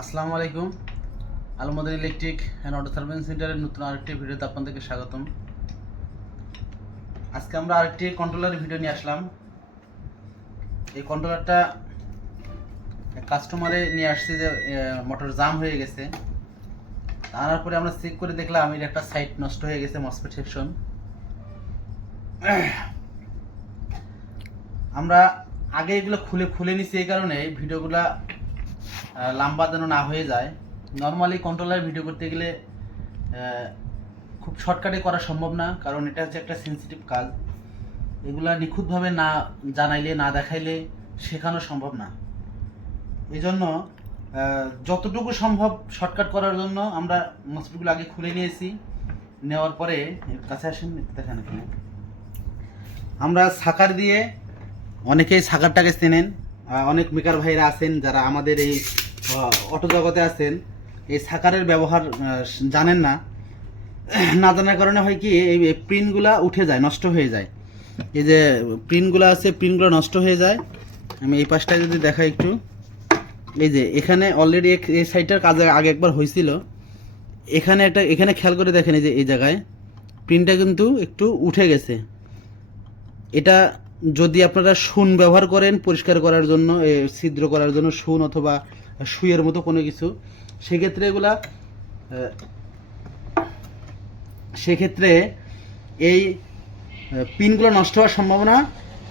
আসসালামু আলাইকুম। আলমদের ইলেকট্রিক অ্যান্ড অটো সার্ভিস সেন্টারের নতুন আরেকটি ভিডিওতে আপনাদেরকে স্বাগতম। আজকে আমরা আরেকটি কন্ট্রোলারের ভিডিও নিয়ে আসলাম। এই কন্ট্রোলারটা কাস্টমারে নিয়ে আসছে যে মোটর জাম হয়ে গেছে। আনার পরে আমরা চেক করে দেখলাম এর একটা সাইট নষ্ট হয়ে গেছে মসপেট সেকশন আমরা আগে এগুলো খুলে খুলে নিছি এই কারণে ভিডিওগুলা লম্বা যেন না হয়ে যায়। নর্মালি কন্ট্রোলার ভিডিও করতে গেলে খুব শর্টকাটে করা সম্ভব না, কারণ এটা হচ্ছে একটা সেন্সিটিভ কাজ। এগুলা নিখুঁতভাবে না জানাইলে, না দেখাইলে শেখানো সম্ভব না। এই জন্য যতটুকু সম্ভব শর্টকাট করার জন্য আমরা মসপিটগুলো আগে খুলে নিয়েছি। নেওয়ার পরে কাছে আসেন দেখেন এখানে। আমরা সাকার দিয়ে অনেকেই সাকারটাকে চেনেন। অনেক মেকার ভাইরা আছেন, যারা আমাদের এই অটো জগতে আছেন। এই সাকারের ব্যবহার জানেন না। না জানার কারণে হয় কি, এই প্রিন্টগুলা উঠে যায়, নষ্ট হয়ে যায়। এই যে প্রিন্টগুলো আছে, প্রিন্টগুলো নষ্ট হয়ে যায়। আমি এই পাশটা যদি দেখাই একটু। এই যে এখানে অলরেডি এই সাইডটার কাজ আগে একবার হয়েছিল এখানে একটা, এখানে খেয়াল করে দেখেন এই যে, এই জায়গায়। প্রিন্টটা কিন্তু একটু উঠে গেছে। এটা যদি আপনারা শুন ব্যবহার করেন, পরিষ্কার করার জন্য ছিদ্র করার জন্য, শুন অথবা সুইয়ের মতো কোনো কিছু, সেক্ষেত্রে এগুলা সেক্ষেত্রে এই পিনগুলো নষ্ট হওয়ার সম্ভাবনা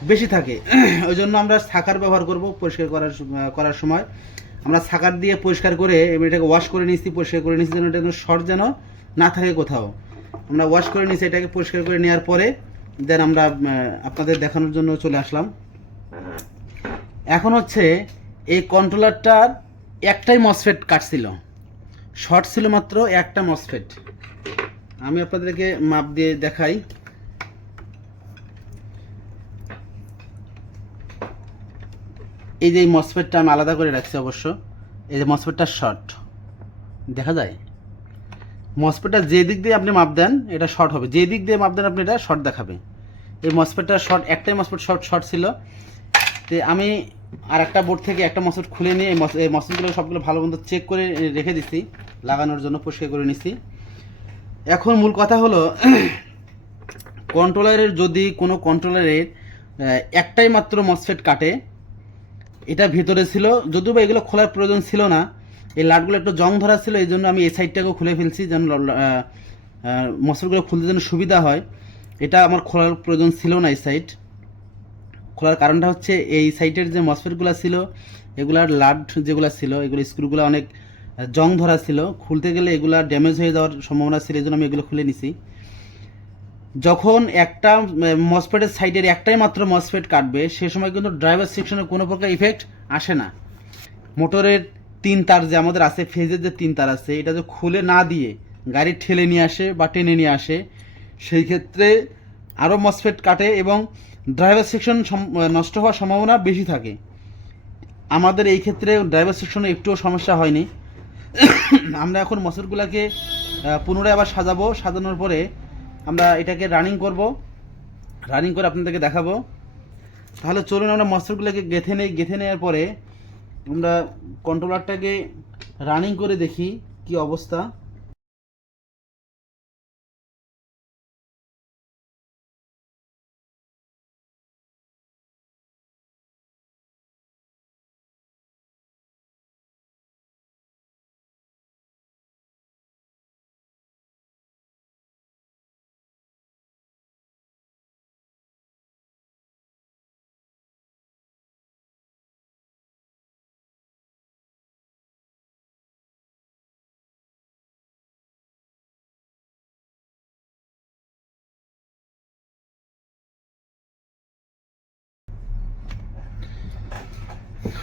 বেশি থাকে। ওই জন্য আমরা সাকার ব্যবহার করব পরিষ্কার করার করার সময়। আমরা সাকার দিয়ে পরিষ্কার করে এটাকে ওয়াশ করে নিচ্ছি পরিষ্কার করে নিচ্ছি যেন এটা শর্ট যেন না থাকে কোথাও। আমরা ওয়াশ করে নিচ্ছি এটাকে পরিষ্কার করে নেওয়ার পরে দেন আমরা আপনাদের দেখানোর জন্য চলে আসলাম। এখন হচ্ছে, এই কন্ট্রোলারটার একটাই মসফেট কাটছিল শর্ট ছিল মাত্র একটা মসফেট আমি আপনাদেরকে মাপ দিয়ে দেখাই। এই যে মসফেটটা আমি আলাদা করে রাখছি অবশ্য। এই যে মসফেটটা শর্ট দেখা যায়? মসফেটটা যে দিক দিয়ে আপনি মাপ দেন, এটা শর্ট হবে। যে দিক দিয়ে মাপ দেন, আপনি এটা শর্ট দেখাবে এই মসফেটটা শর্ট একটাই মসফেট শর্ট শর্ট ছিল। তো আমি আর একটা বোর্ড থেকে একটা মসফেট খুলে নিয়ে এই মস- এই মসফেটগুলো সবগুলো ভালো মন্দ চেক করে রেখে দিছি, লাগানোর জন্য পরিষ্কার করে নিছি। এখন মূল কথা হলো কন্ট্রোলারের যদি কোনো কন্ট্রোলারের একটাই মাত্র মসফেট কাটে, এটা ভিতরে ছিল, যদিও বা এগুলো খোলার প্রয়োজন ছিল না, এই লাটগুলো একটু জং ধরা ছিল, এই জন্য আমি এই সাইডটাকেও খুলে ফেলছি, যেন মসফেটগুলো খুলতে যেন সুবিধা হয়। এটা আমার খোলার প্রয়োজন ছিল না এই সাইড খোলার কারণটা হচ্ছে এই সাইটের যে মসফেটগুলো ছিল, এগুলার লাড যেগুলো ছিল, এগুলো স্ক্রুগুলো অনেক জং ধরা ছিল। খুলতে গেলে এগুলা ড্যামেজ হয়ে যাওয়ার সম্ভাবনা ছিল এই জন্য আমি এগুলো খুলে নিছি। যখন একটা মসফেটের সাইডের একটাই মাত্র মসফেট কাটবে, সে সময় কিন্তু ড্রাইভার সেকশনে কোনো প্রকার ইফেক্ট আসে না। মোটরের তিন তার যে আমাদের আছে ফেজের যে তিন তার আছে, এটা যে খুলে না দিয়ে গাড়ি ঠেলে নিয়ে আসে বা টেনে নিয়ে আসে সেই ক্ষেত্রে আরও মসফেট কাটে এবং ড্রাইভার সেকশন নষ্ট হওয়ার সম্ভাবনা বেশি থাকে। আমাদের এই ক্ষেত্রে ড্রাইভার সেকশনে একটুও সমস্যা হয়নি। আমরা এখন মসফেটগুলোকে পুনরায় আবার সাজাবো। সাজানোর পরে আমরা এটাকে রানিং করব। রানিং করে আপনাদেরকে দেখাবো। তাহলে চলুন আমরা মসফেটগুলোকে গেঁথে নেই, গেঁথে নেওয়ার পরে আমরা কন্ট্রোলারটাকে রানিং করে দেখি কি অবস্থা।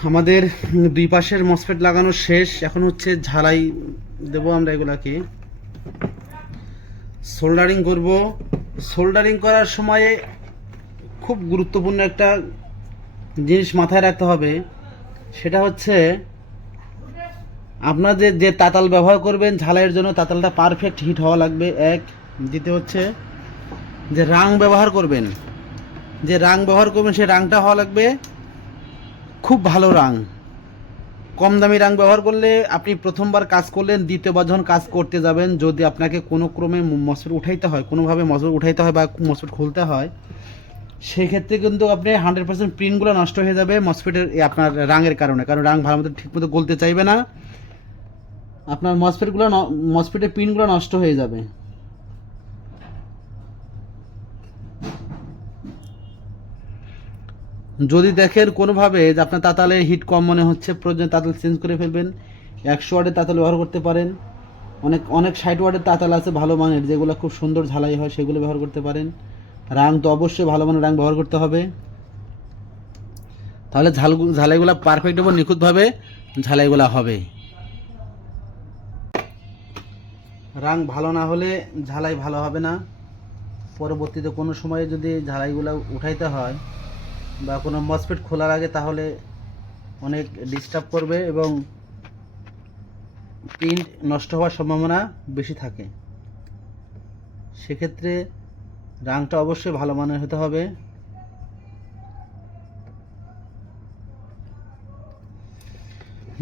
আমাদের দুই পাশের মসফেট লাগানো শেষ। এখন হচ্ছে ঝালাই দেবো আমরা এগুলাকে। সোল্ডারিং করব। সোল্ডারিং করার সময়ে খুব গুরুত্বপূর্ণ একটা জিনিস মাথায় রাখতে হবে। সেটা হচ্ছে আপনার যে যে তাতাল ব্যবহার করবেন, ঝালাইয়ের জন্য তাতালটা পারফেক্ট হিট হওয়া লাগবে। এক, দ্বিতীয় হচ্ছে যে রাং ব্যবহার করবেন। যে রাং ব্যবহার করবেন, সেই রাংটা হওয়া লাগবে। খুব ভালো রাং কম দামি রাং ব্যবহার করলে আপনি প্রথমবার কাজ করলেন, দ্বিতীয়বার যখন কাজ করতে যাবেন, যদি আপনাকে কোনো ক্রমে মসফেট উঠাইতে হয়, কোনোভাবে মসফেট উঠাইতে হয় বা মসফেট খুলতে হয়, সেক্ষেত্রে কিন্তু আপনি হান্ড্রেড পার্সেন্ট প্রিন্টগুলো নষ্ট হয়ে যাবে মসফেটের আপনার রাঙের কারণে। কারণ রাং ভালো মতো ঠিকমতো গলতে চাইবে না। আপনার মসফেটগুলো মসফেটের পিনগুলো নষ্ট হয়ে যাবে। যদি দেখেন কোনোভাবে যে আপনার তাতালে হিট কম মনে হচ্ছে, প্রয়োজন তাতাল চেঞ্জ করে ফেলবেন। একশো ওয়ার্ডের তাতাল ব্যবহার করতে পারেন। অনেক অনেক ষাট ওয়ার্ডের তাতাল আছে ভালো মানের, যেগুলো খুব সুন্দর ঝালাই হয়, সেগুলো ব্যবহার করতে পারেন। রাং তো অবশ্যই ভালো মানের রাং ব্যবহার করতে হবে। তাহলে ঝাল, ঝালাইগুলো পারফেক্ট এবং নিখুঁতভাবে ঝালাইগুলো হবে। রাং ভালো না হলে ঝালাই ভালো হবে না। পরবর্তীতে কোনো সময়ে যদি ঝালাইগুলো উঠাইতে হয় বা কোনো মসফেট খোলার আগে তাহলে অনেক ডিস্টার্ব করবে এবং প্রিন্ট নষ্ট হওয়ার সম্ভাবনা বেশি থাকে। সেক্ষেত্রে রাংটা অবশ্যই ভালো মানের হতে হবে।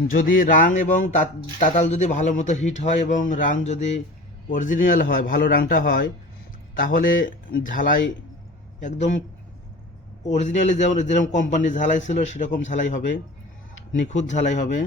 যদি রাং এবং তাতাল যদি ভালো মতো হিট হয় এবং রাং যদি অরিজিনাল হয়, ভালো রাংটা হয়, তাহলে ঝালাই একদম অরিজিনালি যেমন যেরকম কোম্পানির ঝালাই ছিল সেরকম ঝালাই হবে। নিখুঁত ঝালাই হবে।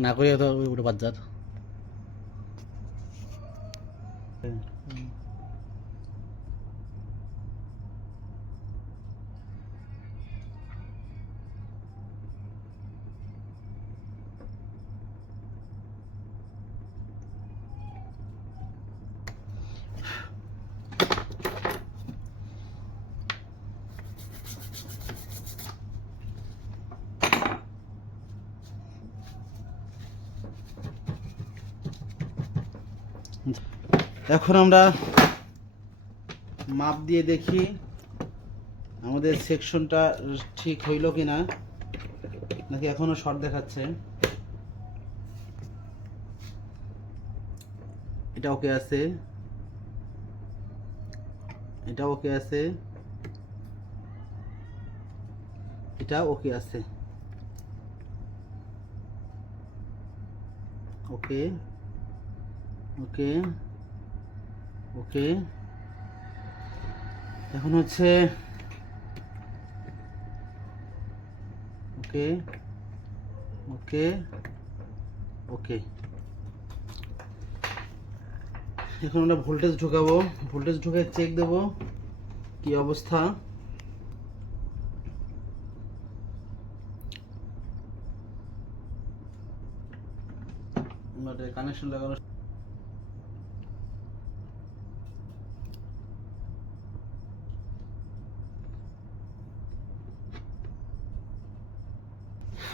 না করি তো ওটা বাজার এখন আমরা মাপ দিয়ে দেখি আমাদের সেকশনটা ঠিক হইল কি না নাকি এখনও শর্ট দেখাচ্ছে। এটা ওকে আছে। এটা ওকে আছে। এটা ওকে আছে। ওকে ওকে। ওকে। এখন হচ্ছে, ওকে ওকে ওকে। এখন আমরা ভোল্টেজ ঢুকাবো। ভোল্টেজ ঢুকে চেক দেবো কি অবস্থা। কানেকশন লাগানো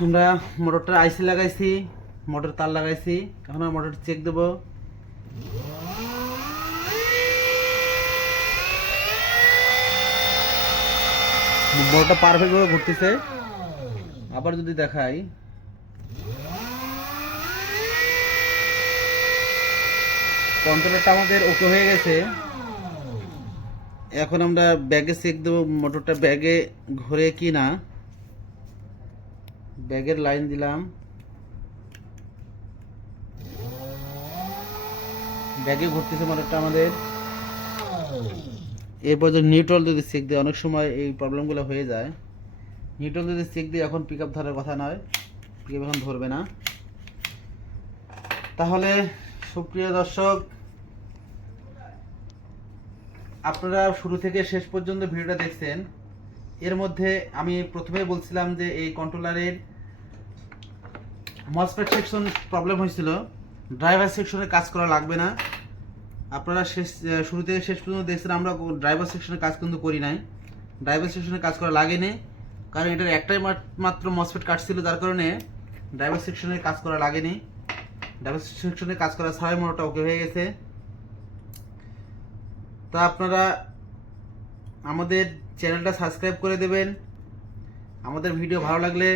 আমরা মোটরটা আইসি লাগাইছি, মোটর তার লাগাইছি, এখন আমরা মোটর চেক দেবো। মোটরটা পারফেক্ট ভাবে ঘুরতেছে। আবার যদি দেখাই। কন্ট্রোলারটা আমাদের ওকে হয়ে গেছে। এখন আমরা ব্যাগে চেক দেবো, মোটরটা ব্যাগে ঘুরে কি না ব্যাগের লাইন দিলাম। ব্যাগে ঘুরতেছে মোটরটা আমাদের। এরপর যদি নিউট্রাল যদি চেক দিই অনেক সময় এই প্রবলেমগুলো হয়ে যায়। নিউট্রাল যদি চেক দিই এখন পিক আপ ধরার কথা নয়। পিক আপ এখন ধরবে না। তাহলে সুপ্রিয় দর্শক, আপনারা শুরু থেকে শেষ পর্যন্ত ভিডিওটা দেখছেন। এর মধ্যে আমি প্রথমেই বলছিলাম যে এই কন্ট্রোলারের মসফেট সেকশন প্রবলেম হয়েছিল। ড্রাইভার সেকশনে কাজ করা লাগবে না। আপনারা শেষ আহ, শুরু থেকে শেষ পর্যন্ত দেখছেন আমরা ড্রাইভার সেকশনে কাজ কিন্তু করি নাই। ড্রাইভার সেকশনে কাজ করা লাগেনি। কারণ এটার একটাই মাত- মাত্র মসফেট কাটছিল যার কারণে ড্রাইভার সেকশনে কাজ করা লাগেনি। ড্রাইভার সেকশনে কাজ করা ছাড়াই মোটরটা ওকে হয়ে গেছে। তা আপনারা আমাদের চ্যানেলটা সাবস্ক্রাইব করে দেবেন। আমাদের ভিডিও ভালো লাগলে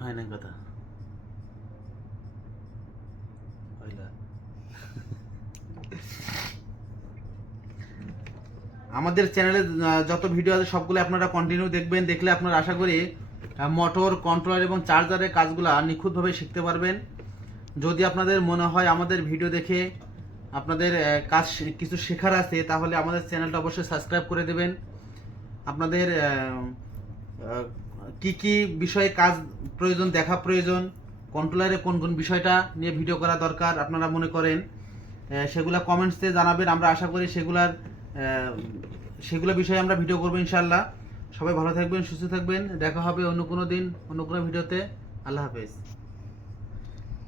হয় না কথা। আমাদের চ্যানেলে যত ভিডিও আছে সবগুলো আপনারা কন্টিনিউ দেখবেন দেখলে আপনারা আশা করি মোটর কন্ট্রোলার এবং চার্জারের কাজগুলো নিখুঁতভাবে শিখতে পারবেন। যদি আপনাদের মনে হয় আমাদের ভিডিও দেখে আপনাদের কাজ কিছু শেখার আছে, তাহলে আমাদের চ্যানেলটা অবশ্যই সাবস্ক্রাইব করে দেবেন। আপনাদের কি কি বিষয়ে কাজ প্রয়োজন, দেখা প্রয়োজন কন্ট্রোলারে কোন কোন বিষয়টা নিয়ে ভিডিও করা দরকার আপনারা মনে করেন সেগুলা কমেন্টসে জানাবেন, আমরা আশা করি সেগুলার সেগুলো বিষয়ে আমরা ভিডিও করব ইনশাল্লাহ সবাই ভালো থাকবেন, সুস্থ থাকবেন, দেখা হবে অন্য কোনো দিন, অন্য কোনো ভিডিওতে। আল্লাহ হাফেজ।